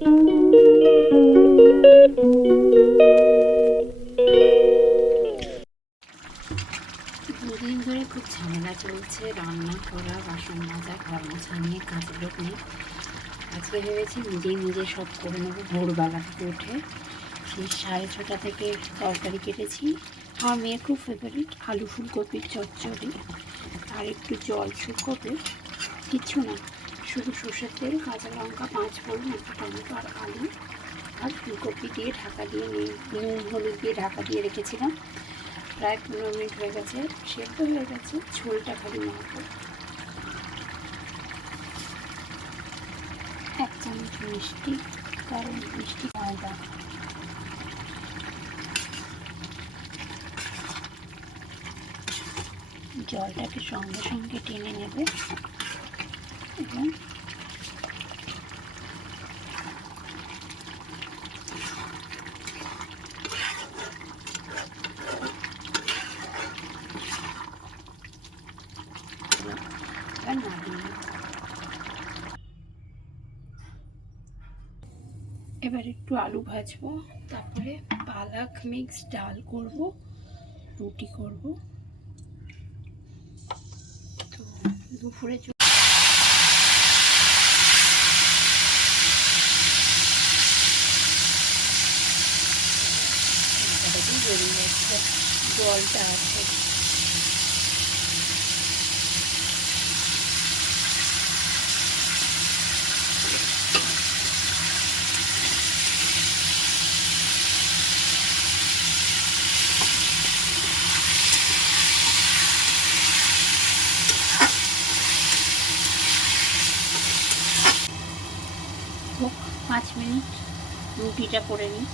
দুদিন ধরে খুব ঝামেলা চলছে, রান্না করা, বাসন মাজা, ঘর মোছা নিয়ে কাজের লোক নেই। আজকে ভেবেছি নিজে সব করে নেবো ভোরবেলা থেকে উঠে। সেই 6:30 থেকে তরকারি কেটেছি। আমার মেয়ের খুব ফেভারিট আলু ফুলকপির চচ্চড়ি, আর একটু জল শুকোবে, কিচ্ছু না, শুধু সর্ষের তেল, কাঁচা লঙ্কা, 5 ফোড়ন, একটা টমেটো আর আলু আর ফুলকপি দিয়ে ঢাকা দিয়ে নুন হলুদ দিয়ে ঢাকা দিয়ে রেখেছিলাম। প্রায় 15 মিনিট হয়ে গেছে, সেদ্ধ হয়ে গেছে, ঝোলটা খালি মাখবো। 1 চামচ মিষ্টি, কারণ মিষ্টি ময়দা। জলটাকে সঙ্গে সঙ্গে টেনে নেবে এবং এবার একটু আলু ভাজবো, তারপরে পালাক মিক্স ডাল করব, রুটি করব। তো দুপুরে বেরিয়ে যাচ্ছে, জলটা আছে। হোক 5 মিনিট, রুটিটা করে নিই।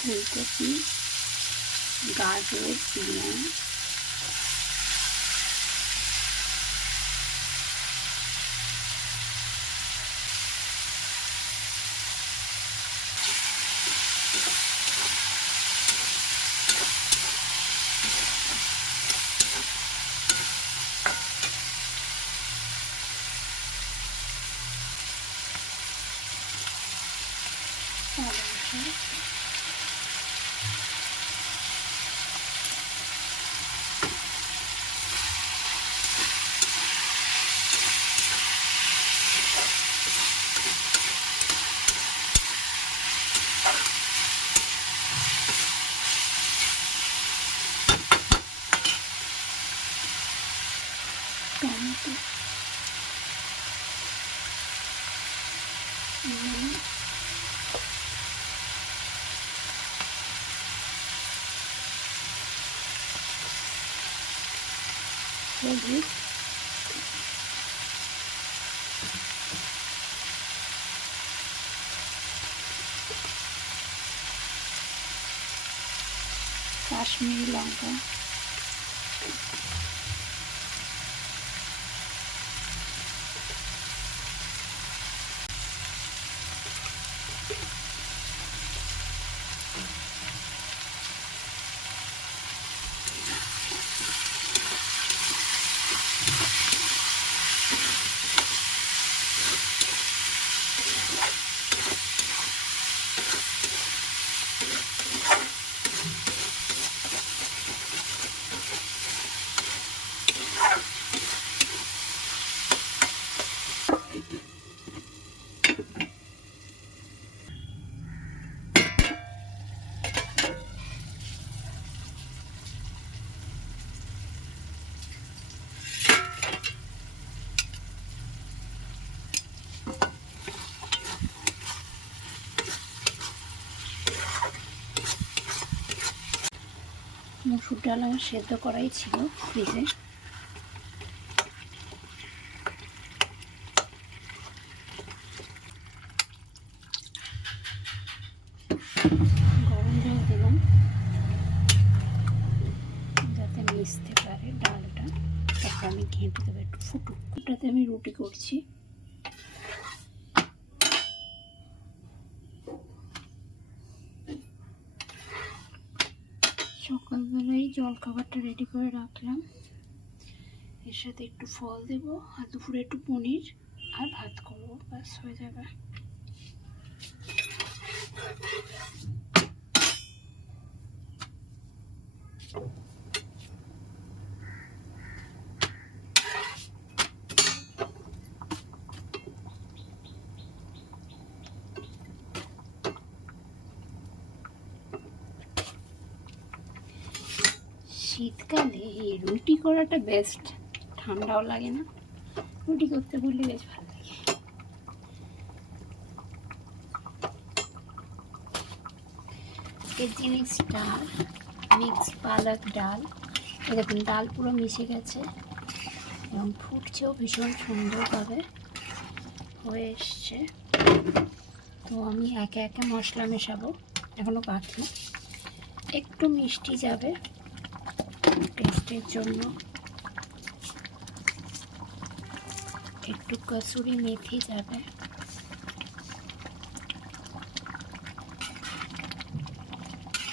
ফুলকপি, গাজর, পেঁয়াজ, টমেটো, হলুদ, কাশ্মীরি লঙ্কা, মসুর ডাল আমার সেদ্ধ করাই ছিল ফ্রিজে। গরম জল দিলাম যাতে মিশতে পারে ডালটা, তারপর আমি ঘেঁটে দেবো একটু ফুটুক। ওটাতে আমি রুটি করছি। সকালবেলায় জলখাবারটা রেডি করে রাখলাম, এর সাথে একটু ফল দেব, আর দুপুরে একটু পনির আর ভাত করবো, ব্যাস হয়ে যাবে। শীতকালে এই রুটি করাটা বেস্ট, ঠান্ডাও লাগে না, রুটি করতে বললে বেশ ভালো লাগে। জিনিস ডাল, মিক্স পালক ডাল, এরকম ডাল পুরো মিশে গেছে এবং ফুটছেও ভীষণ সুন্দরভাবে হয়ে এসছে। তো আমি একে একে মশলা মেশাবো, এখনো বাকি। একটু মিষ্টি যাবে টেস্টের জন্য, একটু কসুরি মেথি যাবে,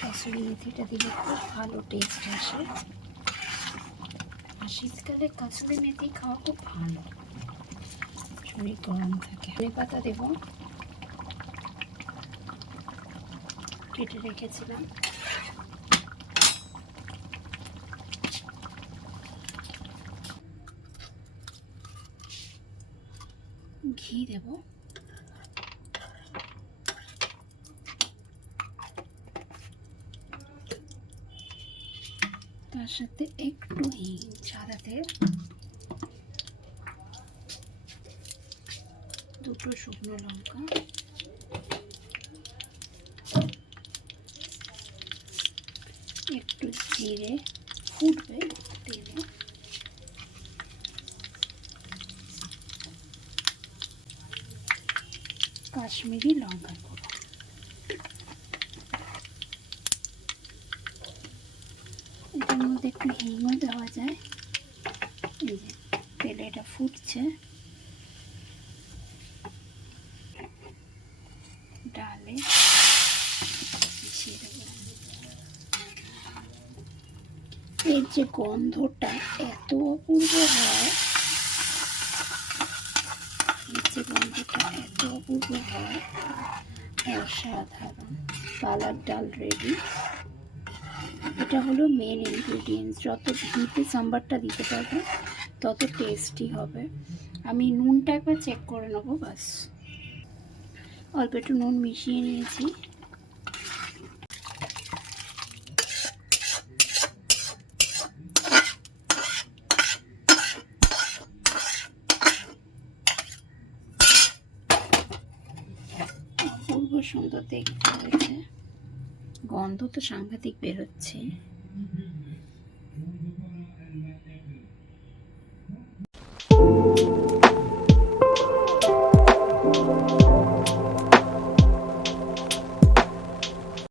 কসুরি মেথিটা দিলে খুব ভালো টেস্ট আসে। আর শীতকালে কসুরি মেথি খাওয়া খুব ভালো, শরীর গরম থাকে। ধনে পাতা দেব, কেটে রেখেছিলাম। ঘি দেব, তার সাথে একটু হিং, সাদা তেল, দুটো শুকনো লঙ্কা, একটু জিরে ফুটবে তেলে, কাশ্মীরি লঙ্কা গুঁড়ো, এটার মধ্যে একটু হিংও দেওয়া যায়। এই যে তেলে এটা ফুটছে, ডালে মিশিয়ে দেবো। এর যে গন্ধটা এত অপূর্ব হয়, এর যে গন্ধটা এত অপূর্ব হয়, অসাধারণ। পালক ডাল রেডি। এটা হলো মেন ইনগ্রিডিয়েন্টস। যত ঘিতে সাম্বারটা দিতে পারবে তত টেস্টি হবে। আমি নুনটা একবার চেক করে নেবো, বাস। অল্প একটু নুন মিশিয়ে নিয়েছি। অপূর্ব সুন্দর দেখতে হয়েছে, গন্ধ তো সাংঘাতিক বেরোচ্ছে।